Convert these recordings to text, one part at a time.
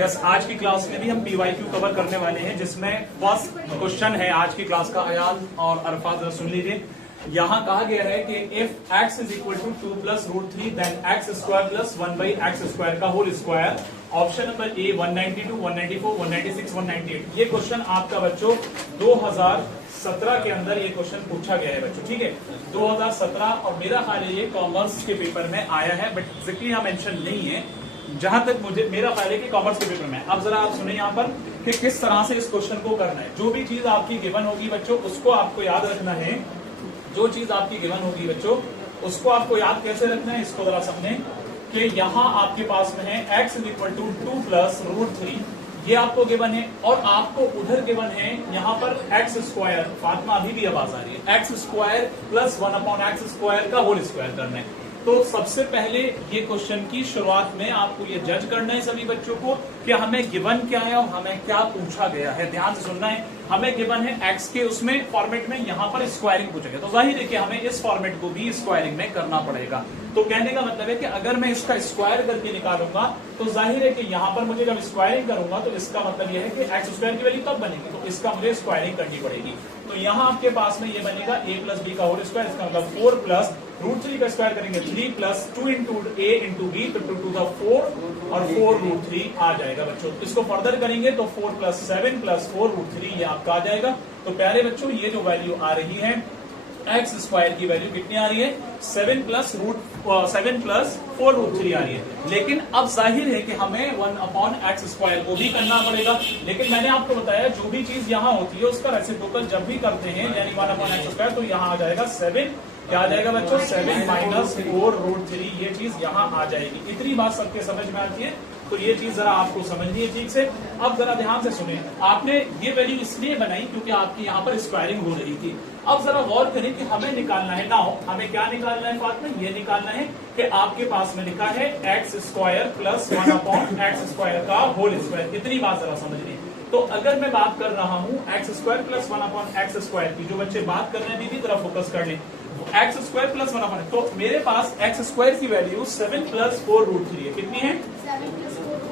Yes, आज की class में भी हम PYQ कवर करने वाले हैं, जिसमें फर्स्ट क्वेश्चन है आज की क्लास का। अयान और अरफात सुन लीजिए। यहाँ कहा गया है कि if x is equal to 2 plus root 3 then x square plus 1 by x square का whole square. Option number A 192, 194, 196, 198। ये क्वेश्चन आपका बच्चों 2017 के अंदर ये क्वेश्चन पूछा गया है बच्चों, ठीक है। 2017 और मेरा ख्याल है ये कॉमर्स के पेपर में आया है, बट एग्जैक्टली यहाँ मेंशन नहीं है। जहां तक मुझे मेरा ख्याल है कि कॉमर्स के पेपर में। अब जरा आप सुनिए यहाँ पर कि किस तरह से इस क्वेश्चन को करना है। जो भी चीज आपकी गिवन होगी बच्चों, उसको आपको याद रखना है। जो चीज आपकी गिवन होगी बच्चों, उसको आपको याद कैसे रखना है, इसको जरा समझें कि यहाँ आपके पास में है x is equal to 2 plus root 3, ये आपको गिवन है। और आपको उधर गिवन है यहाँ पर x स्क्वायर, फातिमा अभी भी आवाज आ रही है, x square plus 1 upon x square का होल स्क्वायर करना है। तो सबसे पहले ये क्वेश्चन की शुरुआत में आपको ये जज करना है सभी बच्चों को कि हमें गिवन क्या है और हमें क्या पूछा गया है। ध्यान से सुनना है। हमें गिवन है x के उसमें फॉर्मेट में, यहाँ पर स्क्वायरिंग पूछा गया, तो जाहिर है कि हमें इस फॉर्मेट को भी स्क्वायरिंग में करना पड़ेगा। तो कहने का मतलब है कि अगर मैं इसका स्क्वायर करके निकालूंगा तो जाहिर है कि यहाँ पर मुझे जब स्क्वायरिंग करूंगा तो इसका मतलब यह है कि एक्स स्क्वायर की वैल्यू तब बनेगी, तो इसका मुझे स्क्वायरिंग करनी पड़ेगी। तो यहाँ आपके पास में ये बनेगा a प्लस बी का होल स्क्वायर, इसका मतलब 4 प्लस रूट 3 का स्क्वायर करेंगे 3 plus 2 into a into b, तो 2 टू द 4 और 4 रूट 3 आ जाएगा बच्चों। इसको फर्दर करेंगे तो 4 प्लस 7 प्लस 4 रूट 3 ये आपका आ जाएगा। तो प्यारे बच्चों ये जो वैल्यू आ रही है एक्स स्क्वायर की वैल्यू कितनी आ रही है, 7 प्लस 4 रूट 3 आ रही है। लेकिन अब जाहिर है कि हमें 1 अपॉन एक्स स्क्वायर को भी करना पड़ेगा। लेकिन मैंने आपको बताया जो भी चीज यहाँ होती है उसका रेसिप्रोकल जब भी करते हैं, यानी 1 अपॉन एक्स स्क्वायर, तो यहाँ आ जाएगा 7, क्या आ जाएगा बच्चों 7 माइनस 4 रूट 3, ये चीज यहाँ आ जाएगी। इतनी बात सबके समझ में आती है, तो ये चीज जरा आपको समझनी है ठीक से। अब जरा ध्यान से सुने, आपने ये वैल्यू इसलिए बनाई क्योंकि आपकी यहाँ पर स्क्वायरिंग हो रही थी। अब जरा गौर करें कि हमें निकालना है, नाउ हमें क्या निकालना है फातिमा, ये निकालना है कि आपके पास में लिखा है x square plus 1 upon x square का होल स्क्वायर। इतनी बात जरा समझनी। तो अगर मैं बात कर रहा हूँ x square plus 1 upon x square की, जो बच्चे बात कर रहे हैं भी जरा फोकस कर लें, एक्स स्क्वायर प्लस 1 अपॉन, तो मेरे पास एक्स स्क्वायर की वैल्यू 7 प्लस 4 रूट 3 है। कितनी है,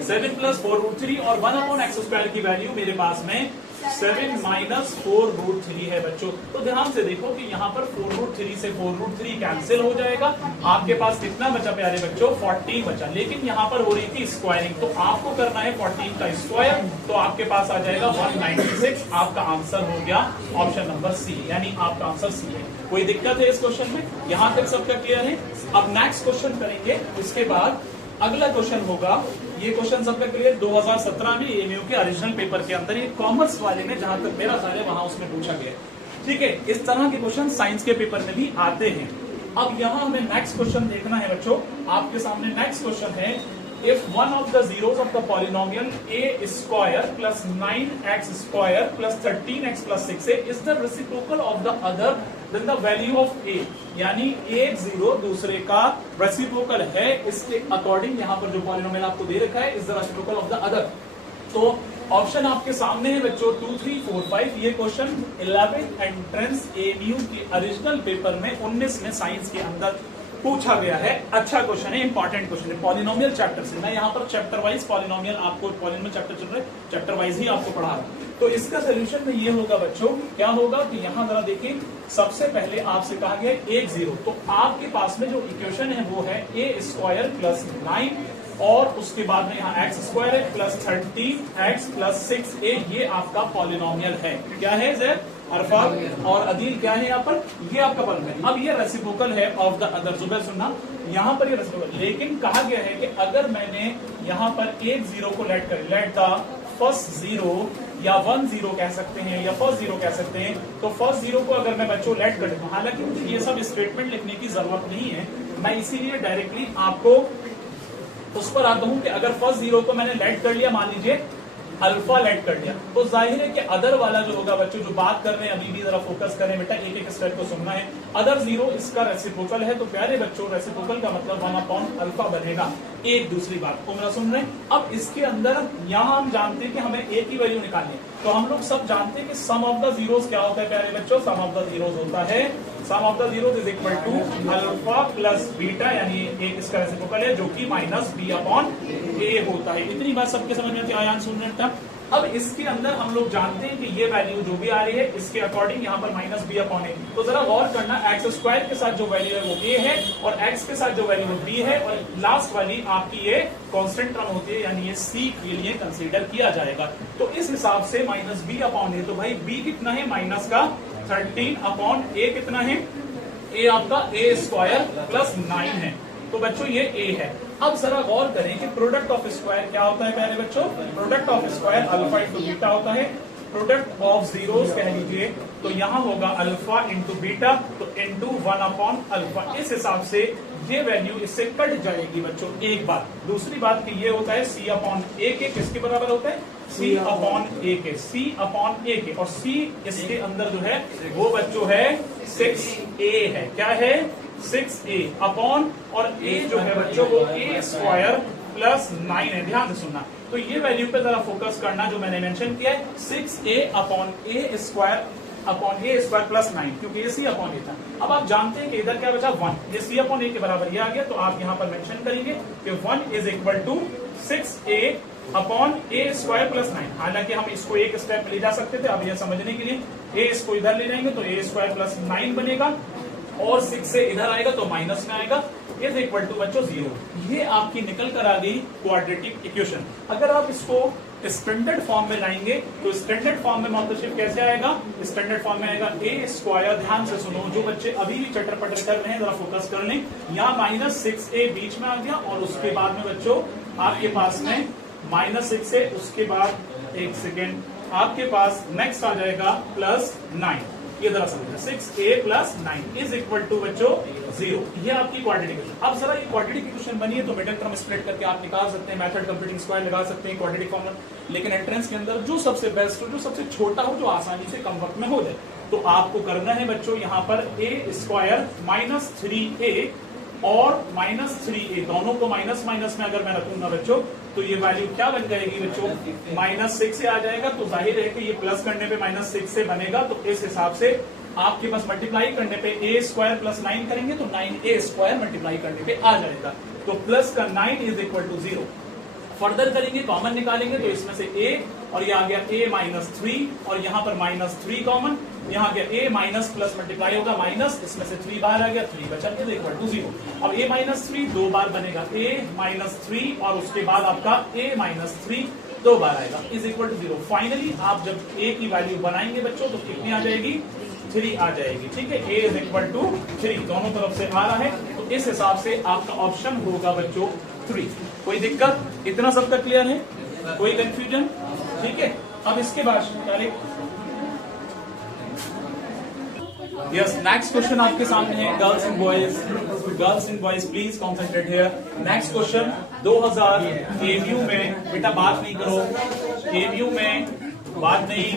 7 प्लस 4 रूट 3, और 1 अपॉन एक्स स्क्वायर की वैल्यू मेरे पास में 7 माइनस 4 रूट 3 है बच्चों। तो ध्यान से देखो कि यहाँ पर 4 रूट 3 से 4 रूट 3 कैंसिल हो जाएगा। आपके पास कितना बचा प्यारे बच्चों, 14 बचा। लेकिन यहाँ पर हो रही थी स्क्वायरिंग, तो आपको करना है 14 का स्क्वायर, तो आपके पास आ जाएगा 196। आपका आंसर हो गया ऑप्शन नंबर सी, यानी आपका आंसर सी है। कोई दिक्कत है इस क्वेश्चन में, यहाँ तक सबका क्लियर है। अब नेक्स्ट क्वेश्चन करेंगे, उसके बाद अगला क्वेश्चन होगा। ये क्वेश्चन सबका क्लियर, 2017 में एएमयू के ओरिजिनल पेपर के अंदर, ये कॉमर्स वाले में जहां तक मेरा ख्याल है वहां उसमें पूछा गया, ठीक है। इस तरह के क्वेश्चन साइंस के पेपर में भी आते हैं। अब यहाँ हमें नेक्स्ट क्वेश्चन देखना है बच्चों। आपके सामने नेक्स्ट क्वेश्चन है, if one of the zeros of the polynomial a square plus 9x square plus 13x plus 6a is the reciprocal of the other, then the value of a, यानी एक zero दूसरे का reciprocal है, इसके according यहाँ पर जो polynomial आपको दे रखा है is the reciprocal of the other. तो ऑप्शन आपके सामने है बच्चों 2, 3, 4, 5। ये क्वेश्चन 11th एंट्रेंस एएमयू के ओरिजिनल पेपर में 19 में साइंस के अंदर पूछा गया है। अच्छा क्वेश्चन है, इंपॉर्टेंट क्वेश्चन है, पॉलिनोमियल चैप्टर से। मैं यहाँ पर चैप्टर वाइज पॉलिनोमियल, आपको पॉलिनोमियल चैप्टर चल रहा है, चैप्टर वाइज ही आपको पढ़ा रहा हूँ। तो इसका सोल्यूशन में ये होगा बच्चों, क्या होगा कि यहाँ जरा देखिए, सबसे पहले आपसे कहा गया एक जीरो, तो आपके पास में जो इक्वेशन है वो है ए स्क्वायर प्लस 9, और उसके बाद में यहाँ एक्स स्क्वायर है प्लस 13x प्लस 6a, ये आपका पॉलिनोमियल है। क्या है जैर अरफात और अदील, क्या है यहाँ पर, ये आपका पॉलिनोमियल। अब ये रेसिप्रोकल है ऑफ द अदर। जुबैर सुनना, यहाँ पर ये रेसिप्रोकल, लेकिन कहा गया है कि अगर मैंने यहाँ पर एक जीरो को लेट द फर्स्ट जीरो, या 1 0 कह सकते हैं, या फर्स्ट जीरो कह सकते हैं, तो फर्स्ट जीरो को अगर मैं बच्चों लेट कर देता हूँ, हालांकि मुझे ये सब स्टेटमेंट लिखने की जरूरत नहीं है, मैं इसीलिए डायरेक्टली आपको उस पर आता हूं कि अगर फर्स्ट जीरो को मैंने लेट कर लिया, मान लीजिए अल्फा लेट कर दिया, तो जाहिर है कि अदर वाला जो होगा बच्चों, जो बात कर रहे हैं अभी भी जरा फोकस करें बेटा, एक एक स्टेप को सुनना है। अदर जीरो इसका रेसिप्रोकल है, तो प्यारे बच्चों रेसिप्रोकल का मतलब 1 अपॉन अल्फा बनेगा। एक दूसरी बात को मेरा सुन रहे हैं। अब इसके अंदर यहाँ हम जानते हैं कि हमें ए की वैल्यू निकालनी है, तो हम लोग सब जानते हैं कि सम ऑफ द जीरोस क्या होता है प्यारे बच्चों, सम ऑफ द जीरोस होता है, sum of the zeros is equal to alpha plus beta, यानी एक इसका रेसिप्रोकल है जो कि माइनस बी अपॉन ए होता है। इतनी बात सबके समझ में आती है आयान शून्य था। अब इसके अंदर हम लोग जानते हैं कि ये वैल्यू जो भी आ रही है इसके अकॉर्डिंग यहाँ पर माइनस बी अपॉन ए। तो जरा गौर करना, एक्स स्क्वायर के साथ जो वैल्यू है वो ए है और एक्स के साथ जो वैल्यू है बी है और लास्ट वाली आपकी ये कांस्टेंट टर्म होती है, यानी ये सी के लिए कंसीडर किया जाएगा। तो इस हिसाब से माइनस बी अपॉन ए, तो भाई बी कितना है माइनस का 13 अपॉन ए कितना है, ए आपका ए स्क्वायर प्लस 9 है। तो बच्चों ये ए है। अब जरा गौर करें कि प्रोडक्ट ऑफ स्क्वायर क्या होता है प्यारे बच्चों, product of square alpha into beta होता है। प्रोडक्ट ऑफ जीरोस कह लीजिए तो यहाँ होगा अल्फा इंटू बीटा, तो इंटू 1 अपॉन अल्फा। इस हिसाब से ये वैल्यू इससे कट जाएगी बच्चों। एक बात, दूसरी बात कि ये होता है सी अपॉन ए के, किसके बराबर होता है, सी अपॉन ए के, सी अपॉन ए के। और सी इसके अंदर जो है वो बच्चों है 6a है। क्या है, 6a अपॉन, और ए जो है बच्चों वो ए स्क्वायर प्लस 9 है। ध्यान से सुनना, तो ये वैल्यू पे जरा फोकस करना जो मैंने मेंशन किया है, 6a upon a square plus 9, क्योंकि ये सी अपॉन ए था। अब आप जानते हैं कि इधर क्या बचा 1, ये सी अपॉन ए के बराबर ये आ गया, तो आप यहाँ पर मेंशन करेंगे कि 1 is equal to 6a upon a square plus 9। हालांकि हम इसको एक स्टेप में ले जा सकते थे, अब यह समझने के लिए ए इसको इधर ले जाएंगे तो ए स्क्वायर प्लस 9 बनेगा और 6 से इधर आएगा तो माइनस में आएगा, इज इक्वल टू बच्चों 0। ये आपकी निकल कर आ गई क्वाड्रेटिक इक्वेशन। अगर आप इसको स्टैंडर्ड फॉर्म में लाएंगे तो स्टैंडर्ड फॉर्म में मतलब कैसे आएगा, स्टैंडर्ड फॉर्म में आएगा ए स्क्वायर। ध्यान से सुनो, जो बच्चे अभी भी चटर पटर कर रहे हैं जरा फोकस कर लें। यहाँ माइनस 6a बीच में आ गया और उसके बाद में बच्चों आपके पास में माइनस 6 है, उसके बाद एक सेकेंड आपके पास नेक्स्ट आ जाएगा प्लस 9। ये जरा समझना, 6a plus 9 is equal to बच्चों 0। ये आपकी क्वाड्रेटिक इक्वेशन। अब जरा ये क्वाड्रेटिक इक्वेशन बनी है तो मिडिल टर्म स्प्लिट करके आप निकाल सकते हैं, मेथड कंप्यूटिंग स्क्वायर लगा सकते हैं, क्वाड्रेटिक फॉर्मूला। लेकिन एंट्रेंस के अंदर जो सबसे बेस्ट हो, जो सबसे छोटा हो, जो आसानी से कम वक्त में हो जाए, तो आपको करना है बच्चों यहाँ पर a स्क्वायर माइनस 3a और माइनस 3a दोनों को माइनस माइनस में अगर मैं रखूंगा बच्चों तो ये वैल्यू क्या बन जाएगी बच्चों, माइनस 6 से आ जाएगा। तो जाहिर है कि ये प्लस करने पे माइनस 6 से बनेगा, तो इस हिसाब से आपके पास मल्टीप्लाई करने पे a स्क्वायर प्लस 9 करेंगे तो 9a स्क्वायर मल्टीप्लाई करने पे आ जाएगा। तो प्लस का 9 इज इक्वल टू 0। फर्दर करेंगे, कॉमन निकालेंगे तो इसमें से a और ये आ गया a माइनस 3 और यहाँ पर माइनस 3 कॉमन, यहाँ गया a माइनस प्लस मल्टीप्लाई होगा माइनस, इसमें से 3 बाहर आ गया, 3 बचा इज इक्वल टू 0। अब a माइनस 3 दो बार बनेगा, a माइनस 3 और उसके बाद आपका a माइनस 3 दो बार आएगा इज इक्वल टू 0। फाइनली आप जब a की वैल्यू बनाएंगे बच्चों तो कितनी आ जाएगी, 3 आ जाएगी। ठीक है, a इज इक्वल टू 3 दोनों तरफ से आ रहा है, तो इस हिसाब से आपका ऑप्शन होगा बच्चों 3। कोई दिक्कत, इतना सबका क्लियर है, कोई कंफ्यूजन? ठीक है, अब इसके बाद यस नेक्स्ट क्वेश्चन आपके सामने है, girls and boys please concentrate here. Next question 2000 MU में, बेटा बात नहीं करो, एमयू में बात नहीं,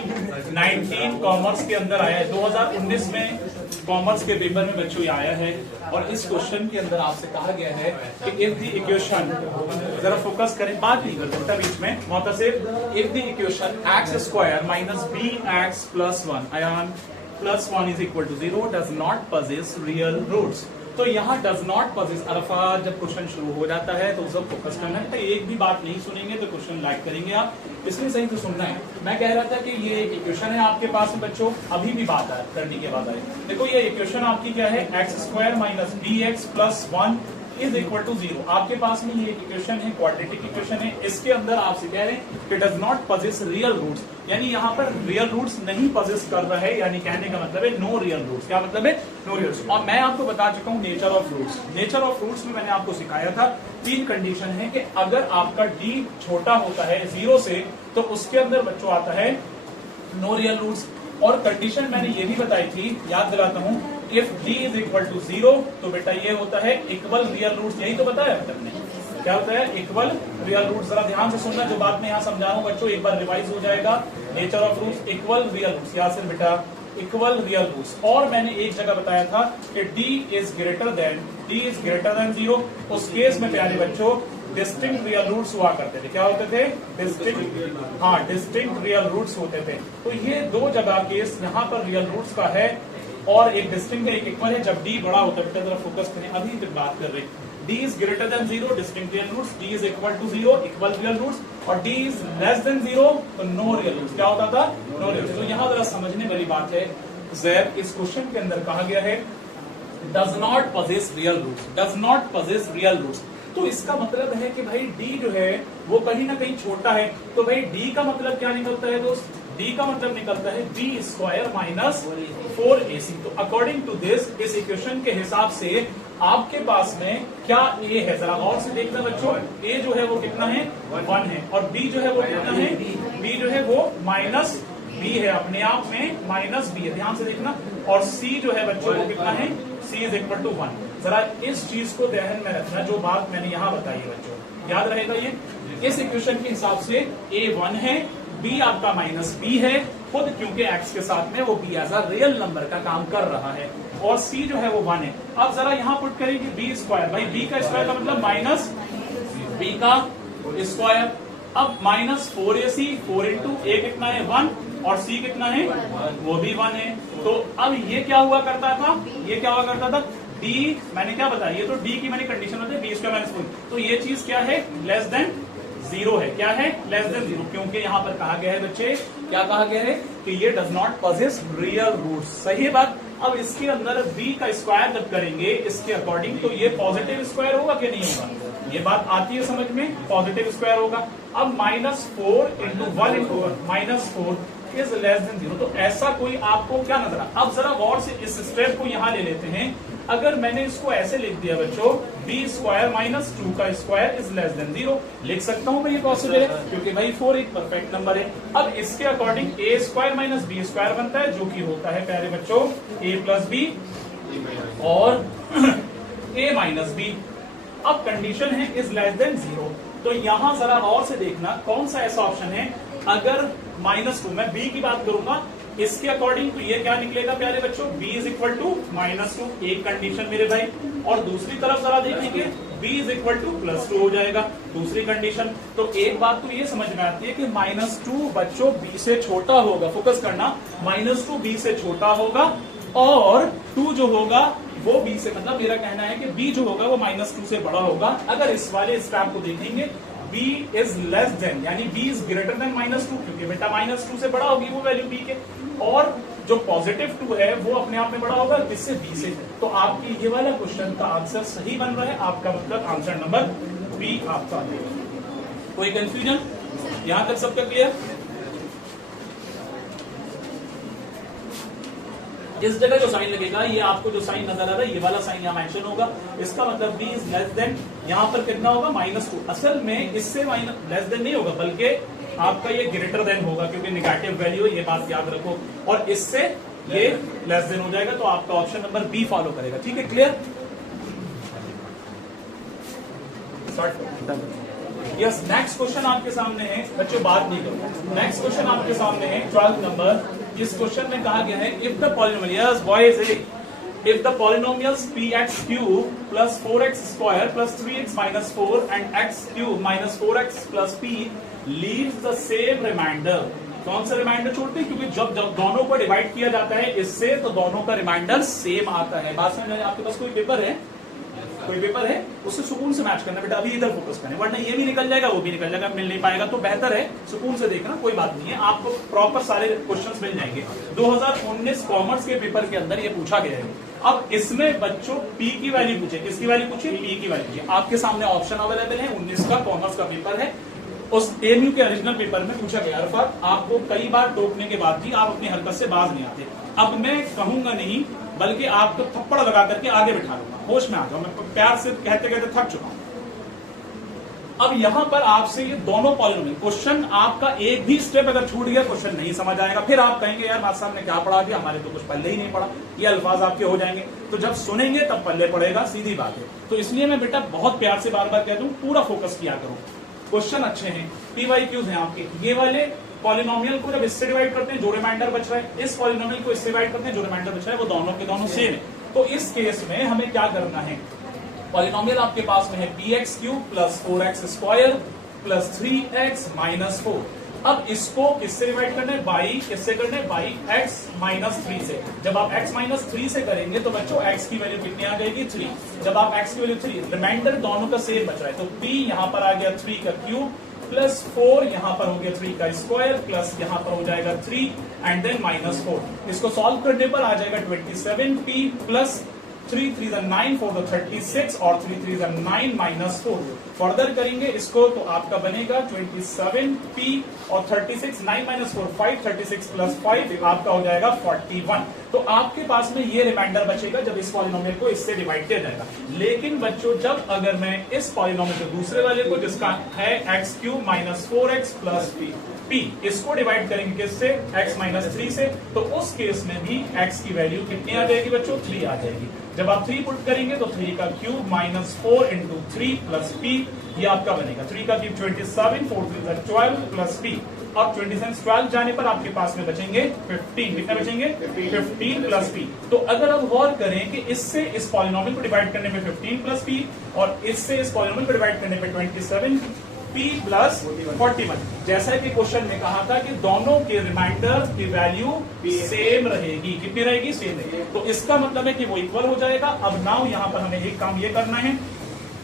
19 कॉमर्स के अंदर आया है, 2019 में कॉमर्स के पेपर में बच्चों आया है। और इस क्वेश्चन के अंदर आपसे कहा गया है कि इफ द इक्वेशन, जरा फोकस करें, बात नहीं करते बेटा बीच में, मुतासिब, if the equation x square minus b x plus 1 आयान plus 1 is equal to 0 does not possess real roots. तो यहाँ डज नॉट पजेस, अरफा जब क्वेश्चन शुरू हो जाता है तो सब फोकस करना है, एक भी बात नहीं सुनेंगे तो क्वेश्चन लाइक करेंगे आप, इसलिए सही तो सुनना है। मैं कह रहा था कि ये एक इक्वेशन है आपके पास में बच्चों, अभी भी बात है करने के बाद आए। देखो ये इक्वेशन आपकी क्या है, x square minus b x plus 1 is equal to 0। आपके पास में ये एक इक्वेशन है, क्वाड्रेटिक इक्वेशन है, इसके अंदर आपसे कह रहे हैं कि does not possess real roots, यानी यहाँ पर रियल रूट्स नहीं पजेस कर रहा है, यानी कहने का मतलब है नो रियल रूट्स। क्या मतलब है, नो रियल रूट्स। और मैं आपको बता चुका हूँ nature of roots. Nature of roots में मैंने आपको सिखाया था 3 कंडीशन है कि अगर आपका d छोटा होता है 0 से तो उसके अंदर बच्चों आता है नो रियल रूट्स। और कंडीशन मैंने ये भी बताई थी, याद दिलाता हूँ, if d is equal to 0 तो बेटा ये होता है इक्वल रियल रूट्स, यही तो बताया बेटा हमने, क्या होता है इक्वल रियल रूट्स। जरा ध्यान से सुनना, जो बात मैं यहाँ समझा रहा हूँ बच्चों एक बार रिवाइज हो जाएगा। Nature of roots equal real roots, यहाँ से बेटा इक्वल रियल रूट्स। और मैंने एक जगह बताया था कि d इज ग्रेटर देन 0, उस केस में प्यारे बच्चों डिस्टिंक्ट रियल रूट्स हुआ करते थे। क्या होते थे, डिस्टिंक्ट रियल रूट्स होते थे। तो ये दो जगह केस यहाँ पर रियल रूट्स का है, और एक डिस्टिंक्ट है एक इक्वल है जब d बड़ा होता है। बेटा जरा फोकस करें, अभी तक बात कर रहे हैं D is greater than 0 distinct real roots, D is equal to 0 equal real roots, और D is less than 0 तो नो रियल रूट्स। क्या होता था? No real roots. तो यहां जरा समझने वाली बात है, ज़ैब इस क्वेश्चन के अंदर कहा गया है does not possess real roots, does not possess real roots। तो इसका मतलब है कि भाई D जो है वो कहीं ना कहीं छोटा है, तो भाई D का मतलब क्या निकलता है दोस्त? D का मतलब निकलता है b स्क्वायर माइनस 4ac। तो अकॉर्डिंग टू दिस, इस इक्वेशन के हिसाब से आपके पास में क्या a है, जरा गौर से देखना बच्चों। a जो है वो कितना है? 1 है, और b जो है वो कितना है? b जो है वो माइनस b है, अपने आप में माइनस b है, ध्यान से देखना। और c जो है बच्चों वो कितना है? c is equal to 1। जरा इस चीज को ध्यान में रखना, जो बात मैंने यहाँ बताई है बच्चों, याद रहेगा ये। इस इक्वेशन के हिसाब से a 1 है, b आपका माइनस b है, खुद क्योंकि x के साथ में वो b as a real number का काम कर रहा है, और c जो है वो 1 है। अब जरा यहाँ पुट करेंगे b स्क्वायर, भाई b का स्क्वायर का मतलब माइनस b का स्क्वायर। अब माइनस 4ac, 4 इंटू a कितना है? 1, और c कितना है? वो भी 1 है। तो अब ये क्या हुआ करता था? ये क्या हुआ करता था? d मैंने क्या बताया, ये तो d की मैंने कंडीशन होती है b स्क्वायर माइनस 4, तो ये चीज क्या है? लेस देन 0 है। क्या है? लेस देन 0, क्योंकि यहाँ पर कहा गया है बच्चे, क्या कहा गया है कि ये does not possess real roots. सही है बात। अब इसके अंदर b का स्क्वायर जब करेंगे इसके अकॉर्डिंग, तो ये पॉजिटिव स्क्वायर होगा कि नहीं होगा? ये बात आती है समझ में, पॉजिटिव स्क्वायर होगा। अब minus 4 into 1 into minus 4 is less than 0, तो ऐसा कोई आपको क्या नजर आ? अब जरा गौर से इस स्टेप को यहाँ ले लेते हैं। अगर मैंने इसको ऐसे लिख दिया बच्चों, b स्क्वायर माइनस 2 का स्क्वायर इज लेस देन 0, लिख सकता हूं मैं, ये पॉसिबल है क्योंकि भाई 4 एक परफेक्ट नंबर है। अब इसके according a square minus b square बनता है, जो कि होता है प्यारे बच्चों a प्लस b और a माइनस b। अब कंडीशन है इज लेस देन 0, तो यहां जरा और से देखना कौन सा ऐसा ऑप्शन है। अगर माइनस 2, मैं b की बात करूंगा इसके अकॉर्डिंग, तो ये क्या निकलेगा प्यारे बच्चों? b is equal to minus 2, एक कंडीशन मेरे भाई, और दूसरी तरफ जरा देखेंगे b is equal two plus 2 हो जाएगा, दूसरी कंडीशन। तो एक बात तो ये समझ में आती है कि माइनस 2 बच्चों b से छोटा होगा, फोकस करना, माइनस 2 b से छोटा होगा, और 2 जो होगा वो b से, मतलब मेरा कहना है कि b जो होगा वो माइनस 2 से बड़ा होगा। अगर इस वाले स्टेप को देखेंगे b इज लेस देन, यानी b is greater than minus 2, क्योंकि बेटा माइनस 2 से बड़ा होगी वो वैल्यू b के, और जो पॉजिटिव 2 है वो अपने आप में बड़ा होगा किससे? b से। तो आपकी ये वाला क्वेश्चन का आंसर सही बन रहा है, आपका मतलब आंसर नंबर बी आपका आ जाएगा। कोई कंफ्यूजन? यहां तक सबका क्लियर? इस जगह जो साइन लगेगा, ये आपको जो साइन नजर आ रहा है, ये वाला साइन यहाँ मेंशन होगा, इसका मतलब b इज लेस देन, यहाँ पर कितना होगा? माइनस 2। असल में इससे माइनस लेस देन नहीं होगा, बल्कि आपका ये ग्रेटर देन होगा, क्योंकि नेगेटिव वैल्यू है, ये बात याद रखो, और इससे ये लेस देन हो जाएगा, तो आपका ऑप्शन नंबर बी फॉलो करेगा। ठीक है, क्लियर? यस, नेक्स्ट क्वेश्चन आपके सामने है बच्चों, बात नहीं करो। नेक्स्ट क्वेश्चन आपके सामने है 12th नंबर। इस क्वेश्चन में कहा गया है if the polynomial, boys, if the polynomials px cube plus 4x square plus 3x minus 4 and x cube minus 4x plus p leaves the same remainder, कौन सा रिमाइंडर छोड़ते हैं? क्योंकि जब दोनों को डिवाइड किया जाता है इससे, तो दोनों का रिमाइंडर सेम आता है। बात समझ में? आपके पास कोई पेपर है, कोई पेपर है, उससे सुकून से मैच करना बेटा, अभी इधर फोकस करना, वरना ये भी निकल जाएगा वो भी निकल जाएगा, मिल नहीं पाएगा। तो बेहतर है सुकून से देखना, कोई बात नहीं है, आपको प्रॉपर सारे क्वेश्चंस मिल जाएंगे। 2019 कॉमर्स के पेपर के अंदर ये पूछा गया है। अब इसमें बच्चों p की वैल्यू पूछे, किसकी वैल्यू पूछे? p की वैल्यू पूछे। आपके सामने ऑप्शन अवेलेबल है, 19 का कॉमर्स का पेपर है, उस एमयू के ओरिजिनल पेपर में पूछा गया। अरफात, आपको कई बार टोकने के बाद भी आप अपनी हरकत से बाज नहीं आते। अब मैं कहूंगा नहीं, बल्कि आपको थप्पड़ लगा करके आगे बिठा लूंगा, होश में आ जाओ, मैं प्यार से कहते कहते थक चुका हूं। अब यहां पर आपसे ये दोनों पॉलिनोमियल क्वेश्चन, आपका एक भी स्टेप अगर छूट गया क्वेश्चन नहीं समझ आएगा, फिर आप कहेंगे यार मास्टर साहब ने क्या पढ़ा दिया, हमारे तो कुछ पल्ले ही नहीं पड़ा, ये अल्फाज आपके हो जाएंगे। तो जब सुनेंगे तब पल्ले पड़ेगा, सीधी बात है। तो इसलिए मैं बेटा बहुत प्यार से बार बार कहता हूं, पूरा फोकस किया करो, क्वेश्चन अच्छे हैं, PYQs हैं आपके। ये वाले पॉलिनोमियल को जब इससे डिवाइड करते हैं जो रिमाइंडर बच रहा है, इस पॉलिनोमियल को इससे डिवाइड करते हैं जो रिमाइंडर बच रहा है, वो दोनों के दोनों सेम है। तो इस केस में हमें क्या करना है? पॉलिनोमियल आपके पास में है px cube plus 4x square plus 3x minus 4। अब इसको किससे डिवाइड करना है, बाई किससे करना है, बाई x माइनस 3 से। जब आप x माइनस 3 से करेंगे तो बच्चों x की वैल्यू कितनी आ जाएगी, 3। जब आप x की वैल्यू 3, रिमाइंडर दोनों का सेम बच रहा है, तो p यहां पर आ गया 3 का क्यूब प्लस 4 यहां पर हो गया 3 का स्क्वायर प्लस यहां पर हो जाएगा 3 एंड देन माइनस 4। इसको सॉल्व करने पर आ जाएगा 27p प्लस 3 3 9 4 36 और 3 3 9 माइनस 4। फर्दर करेंगे इसको तो आपका बनेगा 27p और 36 9 माइनस 4 5 36 प्लस 5 आपका हो जाएगा 41। तो आपके पास में ये रिमाइंडर बचेगा जब इस पॉलिनोमियल को इससे डिवाइड किया जाएगा। लेकिन बच्चों जब अगर मैं इस पॉलिनोमियल के दूसरे वाले को जिसका है x cube minus 4x plus p इसको डिवाइड करेंगे किससे, x माइनस 3 से, तो उस केस में भी x की वैल्यू कितनी आ जाएगी बच्चों, 3 आ जाएगी। जब आप 3 पुट करेंगे तो 3 का cube minus 4 into 3 plus p ये आपका बनेगा 3 का क्यूब 27 4 3 12 प्लस p। अब 27 12 जाने पर आपके पास में बचेंगे 15। कितने बचेंगे, 15 प्लस p। तो अगर आप गौर करें कि इससे इस पॉलिनोमियल को डिवाइड करने में 15 प्लस p और इससे इस पॉलिनोमियल को डिवाइड करने में 27 p प्लस 41, जैसा कि क्वेश्चन में कहा था कि दोनों के रिमाइंडर की वैल्यू सेम रहेगी। कितनी रहेगी, सेम रहेगी। तो इसका मतलब है कि वो इक्वल हो जाएगा। अब नाउ यहां पर हमें एक काम ये करना है,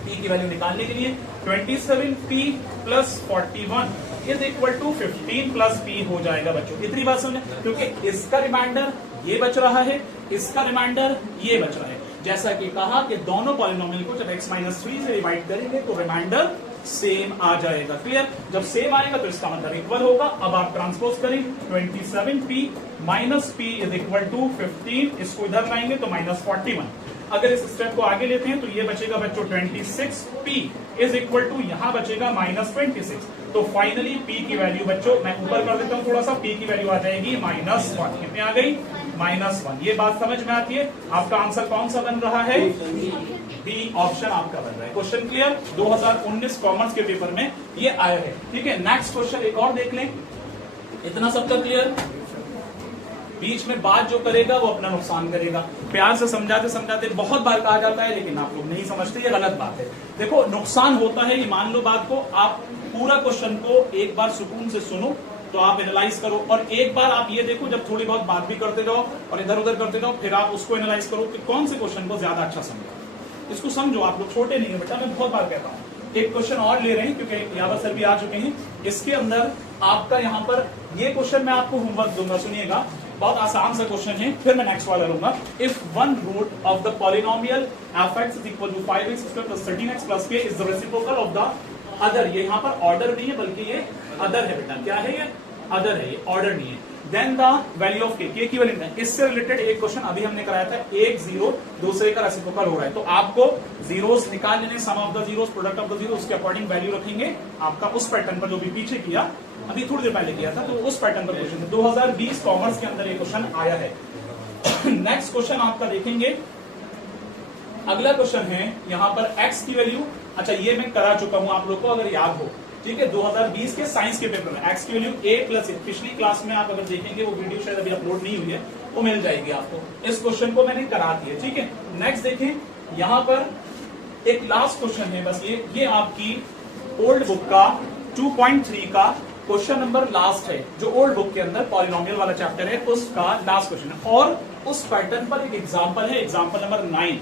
p की वैल्यू निकालने के लिए 27p plus 41 is equal to 15 plus p हो जाएगा बच्चों। इतनी बात समझे, क्योंकि इसका रिमाइंडर ये बच रहा है, इसका रिमाइंडर ये बच रहा है। जैसा कि कहा कि दोनों पॉलिनोमियल को जब x माइनस 3 से डिवाइड करेंगे तो रिमाइंडर सेम आ जाएगा। क्लियर, जब सेम आएगा तो इसका मतलब इक्वल होगा। अब आप ट्रांसपोज करें 27p minus p is equal to 15, इसको इधर लाएंगे तो माइनस 41। अगर इस स्टेप को आगे लेते हैं तो ये बचेगा बच्चों 26p इज इक्वल टू यहां बचेगा माइनस 26। तो फाइनली p की वैल्यू बच्चों मैं ऊपर कर देता हूं थोड़ा सा, p की वैल्यू आ जाएगी -1। कितनी आ गई, -1। ये बात समझ में आती है। आपका आंसर कौन सा बन रहा है, बी ऑप्शन आपका बन रहा है। क्वेश्चन क्लियर, 2019 कॉमर्स के पेपर में ये आया है। ठीक है, नेक्स्ट क्वेश्चन एक और देख लें। इतना सबका क्लियर, बीच में बात जो करेगा वो अपना नुकसान करेगा। प्यार से समझाते समझाते बहुत बार कहा जाता है लेकिन आप लोग नहीं समझते, ये गलत बात है। देखो नुकसान होता है, ये मान लो बात को, आप पूरा क्वेश्चन को एक बार सुकून से सुनो तो आप एनालाइज करो, और एक बार आप ये देखो जब थोड़ी बहुत बात भी करते जाओ और इधर उधर करते जाओ, फिर आप उसको एनालाइज करो कि कौन से क्वेश्चन को ज्यादा अच्छा समझो। इसको समझो, आप लोग छोटे नहीं है बेटा, मैं बहुत बार कहता हूँ। एक क्वेश्चन और ले रहे हैं क्योंकि यावर सर भी आ चुके हैं। इसके अंदर आपका यहाँ पर ये क्वेश्चन मैं आपको होमवर्क दूंगा, सुनिएगा, बहुत आसान सा क्वेश्चन है, फिर मैं नेक्स्ट वाला लूंगा। If one root of the polynomial f(x) is equal to 5x² plus 13x plus k is the reciprocal of the other, ये यहाँ पर ऑर्डर नहीं है बल्कि ये अदर है बेटा। क्या है ये, अदर है, ये ऑर्डर नहीं है। Then the value of k की वैल्यू है। इससे रिलेटेड एक क्वेश्चन अभी हमने कराया था, एक जीरो दूसरे का रेसिप्रोकल हो रहा है, तो आपको जीरोस निकाल लेने, sum of the zeros, product of the zero, उसके अकॉर्डिंग वैल्यू रखेंगे। आपका उस पैटर्न पर जो भी पीछे किया, अभी थोड़ी देर पहले किया था, तो उस पैटर्न पर क्वेश्चन 2020 कॉमर्स के अंदर ये क्वेश्चन आया है। नेक्स्ट क्वेश्चन आपका देखेंगे, अगला क्वेश्चन है यहाँ पर x की वैल्यू, अच्छा ये मैं करा चुका हूं आप लोग को अगर याद हो, ठीक है, 2020 के साइंस के पेपर में x की वैल्यू a प्लस, पिछली क्लास में आप अगर देखेंगे वो वीडियो शायद अभी अपलोड नहीं हुई है, वो मिल जाएगी आपको। इस क्वेश्चन को मैंने करा दिया, ठीक है। नेक्स्ट देखें, यहाँ पर एक लास्ट क्वेश्चन है बस, ये आपकी ओल्ड बुक का 2.3 का क्वेश्चन नंबर लास्ट है, जो ओल्ड बुक के अंदर पॉलिनोमियल वाला चैप्टर है उसका लास्ट क्वेश्चन है, और उस पैटर्न पर एक एग्जांपल है, एग्जांपल नंबर 9,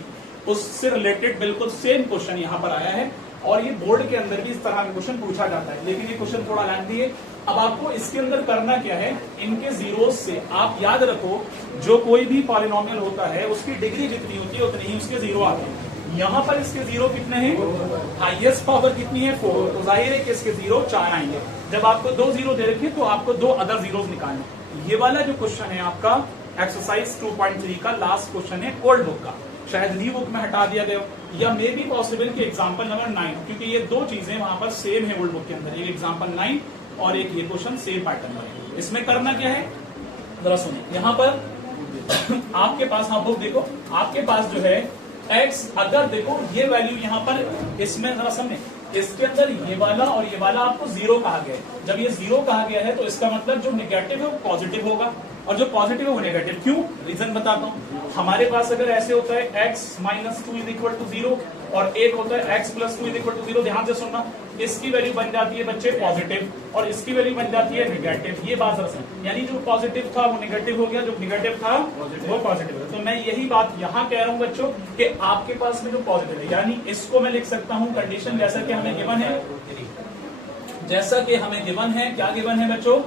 उससे रिलेटेड बिल्कुल सेम क्वेश्चन यहाँ पर आया है। और ये बोर्ड के अंदर भी इस तरह का क्वेश्चन पूछा जाता है, लेकिन ये क्वेश्चन थोड़ा लेंथी है। अब आपको इसके अंदर करना क्या है, इनके जीरोस से आप याद रखो, जो कोई भी पॉलिनोमियल होता है उसकी डिग्री जितनी होती है उतनी ही उसके जीरो आते हैं। यहाँ पर इसके जीरो कितने हैं, हाईएस्ट पावर कितनी है 4, तो जाहिर है कि इसके जीरो 4 आएंगे। जब आपको 2 जीरो दे रखे तो आपको 2 अदर जीरोस निकालने। ये वाला जो क्वेश्चन है आपका एक्सरसाइज 2.3 का लास्ट क्वेश्चन है ओल्ड बुक का, शायद न्यू बुक में हटा दिया गया, या मे बी पॉसिबल कि एग्जांपल नंबर 9, क्योंकि ये दो चीजें वहां पर सेम है ओल्ड बुक के अंदर, एक एग्जांपल 9 और एक ये क्वेश्चन सेम पैटर्न में। इसमें करना क्या है जरा सुनिए, यहाँ पर आपके पास, हाँ बुक देखो, आपके पास जो है x, अगर देखो ये वैल्यू यहाँ पर, इसमें जरा समझे, इसके अंदर ये वाला और ये वाला आपको जीरो कहा गया है। जब ये जीरो कहा गया है तो इसका मतलब जो नेगेटिव है वो पॉजिटिव होगा, और जो पॉजिटिव है वो नेगेटिव। क्यों? रीजन बताता हूं। हमारे पास अगर ऐसे होता है x minus 2 is equal to 0 और एक होता है x plus 2 is equal to 0, ध्यान से सुनना, इसकी वैल्यू बन जाती है बच्चे पॉजिटिव और इसकी वैल्यू बन जाती है नेगेटिव। ये बात दरअसल, यानी जो पॉजिटिव था वो नेगेटिव हो गया, जो नेगेटिव था वो पॉजिटिव है। तो मैं यही बात यहाँ कह रहा हूँ बच्चों कि आपके पास में जो पॉजिटिव है, यानी इसको मैं लिख सकता हूँ कंडीशन जैसा कि हमें गिवन है, जैसा कि हमें गिवन है। क्या गिवन है बच्चों?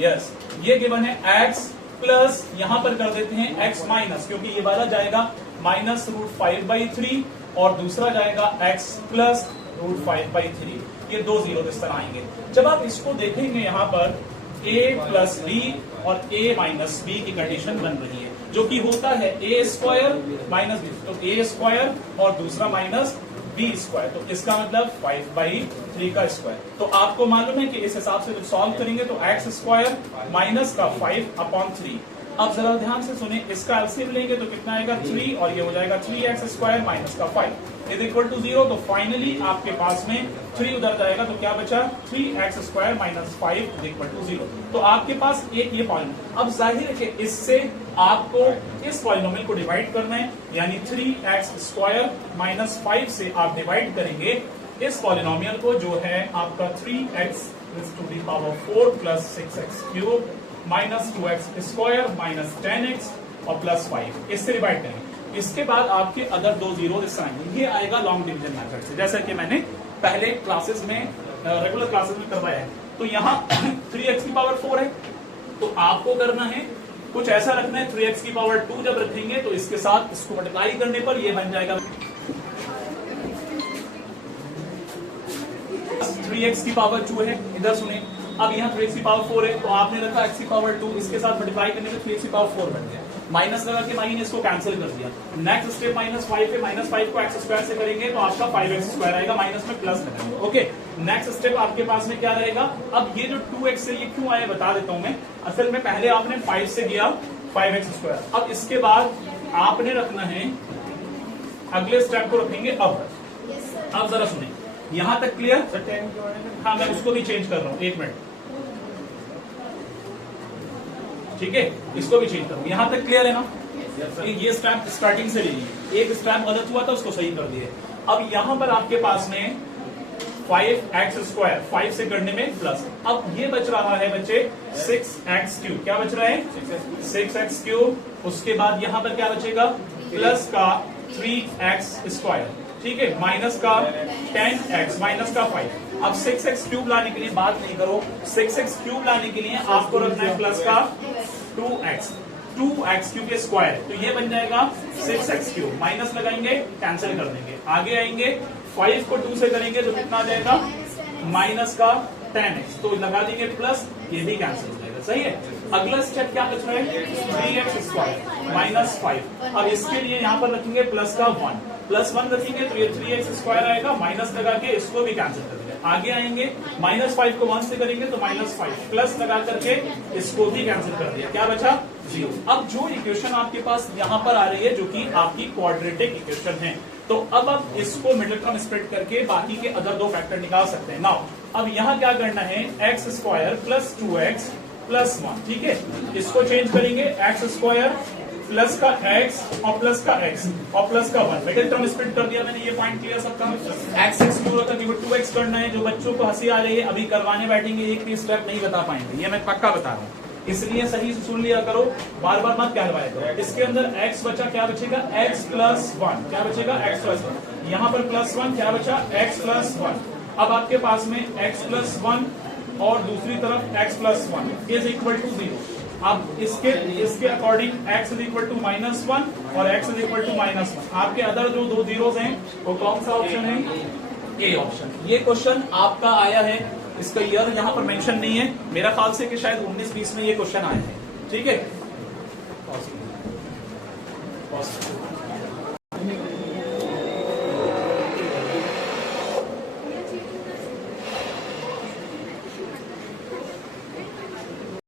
यस, ये गिवन है x प्लस, यहां पर कर देते हैं x माइनस, क्योंकि ये वाला जाएगा माइनस √5/3 और दूसरा जाएगा x प्लस √5/3। ये दो जीरो इस तरह आएंगे। जब आप इसको देखेंगे यहाँ पर a प्लस b और a माइनस b की कंडीशन बन रही है, जो कि होता है a स्क्वायर माइनस b, तो a स्क्वायर और दूसरा माइनस b स्क्वायर, तो इसका मतलब 5/3 का स्क्वायर। तो आपको मालूम है कि इस हिसाब से जब सॉल्व करेंगे तो x स्क्वायर माइनस का 5/3। अब जरा ध्यान से सुने, इसका एलसीएम लेंगे तो कितना आएगा 3 और ये हो जाएगा 3x स्क्वायर माइनस का 5 इज इक्वल टू 0। तो फाइनली आपके पास में 3 उधर जाएगा तो क्या बचा 3x square minus 5 is equal to 0। तो आपके पास एक ये पॉलिनोमियल। अब जाहिर है कि इससे आपको इस पॉलिनोमियल को डिवाइड करना है, यानी 3x स्क्वायर माइनस 5 से आप डिवाइड करेंगे इस पॉलिनोमियल को, जो है आपका 3x to the power 4 plus 6x cube minus 2x square minus 10x और प्लस 5, इससे डिवाइड करेंगे। इसके बाद आपके अदर दो जीरो इस आएंगे, ये आएगा लॉन्ग डिवीजन मेथड से, जैसा कि मैंने पहले क्लासेस में रेगुलर क्लासेस में करवाया है। तो यहाँ 3x की पावर 4 है, तो आपको करना है कुछ ऐसा रखना है, 3x की पावर 2 जब रखेंगे तो इसके साथ इसको मल्टीप्लाई करने पर ये बन जाएगा 3x की पावर 2 है। इधर सुने, अब यहाँ 3x की पावर 4 है तो आपने रखा x की पावर 2, इसके साथ मल्टीप्लाई करने में 3x की पावर 4 बन गया, माइनस लगा के माइनस इसको कैंसिल कर दिया। नेक्स्ट स्टेप -5 है, -5 को x स्क्वायर से करेंगे तो आपका 5x स्क्वायर आएगा, माइनस में प्लस लगाएंगे। ओके, नेक्स्ट स्टेप आपके पास में क्या रहेगा? अब ये जो 2x है ये क्यों आया बता देता हूं मैं। असल में पहले आपने 5 से किया 5x स्क्वायर, अब इसके बाद आपने रखना है, अगले स्टेप को रखेंगे अब जरा सुने, यहां तक क्लियर? हाँ, मैं उसको भी चेंज कर रहा हूं, एक मिनट, ठीक है, इसको भी चेंज करूं। यहां तक क्लियर है ना? ये स्टेप स्टार्टिंग से लीजिए, एक स्टेप गलत हुआ था उसको सही कर दिए। अब यहां पर आपके पास में 5x स्क्वायर 5 से करने में प्लस, अब ये बच रहा है बच्चे 6x क्यूब। क्या बच रहा है? 6x cube. उसके बाद यहां पर क्या बचेगा? प्लस का 3x स्क्वायर, ठीक है, माइनस का 10x माइनस का 5। अब 6x क्यूब लाने के लिए बात नहीं करो, 6x क्यूब लाने के लिए आपको रखना है प्लस का 2x क्यूब के स्क्वायर, तो ये बन जाएगा 6x क्यूब, माइनस लगाएंगे कैंसिल कर देंगे। आगे आएंगे 5 को 2 से करेंगे तो कितना आ जाएगा? माइनस का 10x, तो लगा देंगे प्लस, ये भी कैंसिल हो जाएगा। सही है। अगला स्टेप क्या बच रहा है? 3x square minus 5। अब इसके लिए यहाँ पर रखेंगे प्लस का 1, प्लस 1 रखेंगे तो ये 3x स्क्वायर आएगा, माइनस लगा के इसको भी कैंसिल कर देंगे। आगे आएंगे -5 को 1 से करेंगे तो -5, प्लस लगा करके इसको भी कैंसिल कर दिया, क्या बचा? 0। अब जो इक्वेशन आपके पास यहाँ पर आ रही है, जो कि आपकी क्वाड्रेटिक इक्वेशन है, तो अब आप इसको मिडिल टर्म स्प्लिट करके बाकी के अदर दो फैक्टर निकाल सकते हैं। नाउ अब यहाँ क्या करना है? x square plus 2x plus 1, ठीक है, इसको चेंज करेंगे, x स्क्वायर प्लस का x और प्लस का x और प्लस का 1, मिडिल टर्म स्प्लिट कर दिया मैंने। ये पॉइंट क्लियर सबका? x क्यों होता है? 2x करना है। जो बच्चों को हंसी आ रही है, अभी करवाने बैठेंगे एक भी स्टेप नहीं बता पाएंगे, ये मैं पक्का बता रहा हूँ, इसलिए सही से सुन लिया करो, बार बार मत कहलवाया करो। इसके अंदर x बचा, क्या बचेगा? x प्लस 1, क्या बचेगा? x plus 1। यहाँ पर प्लस 1, क्या बचा? x plus 1। अब आपके पास में x प्लस 1 और दूसरी तरफ x plus 1 is equal to 0। अब इसके according x is equal to -1 और x इज इक्वल टू -1। आपके अदर जो दो जीरोस हैं वो कौन सा ऑप्शन है? A option. ये क्वेश्चन आपका आया है, इसका ईयर यहाँ पर मेंशन नहीं है, मेरा ख्याल से कि शायद 19-20 में ये क्वेश्चन आया है, ठीक है।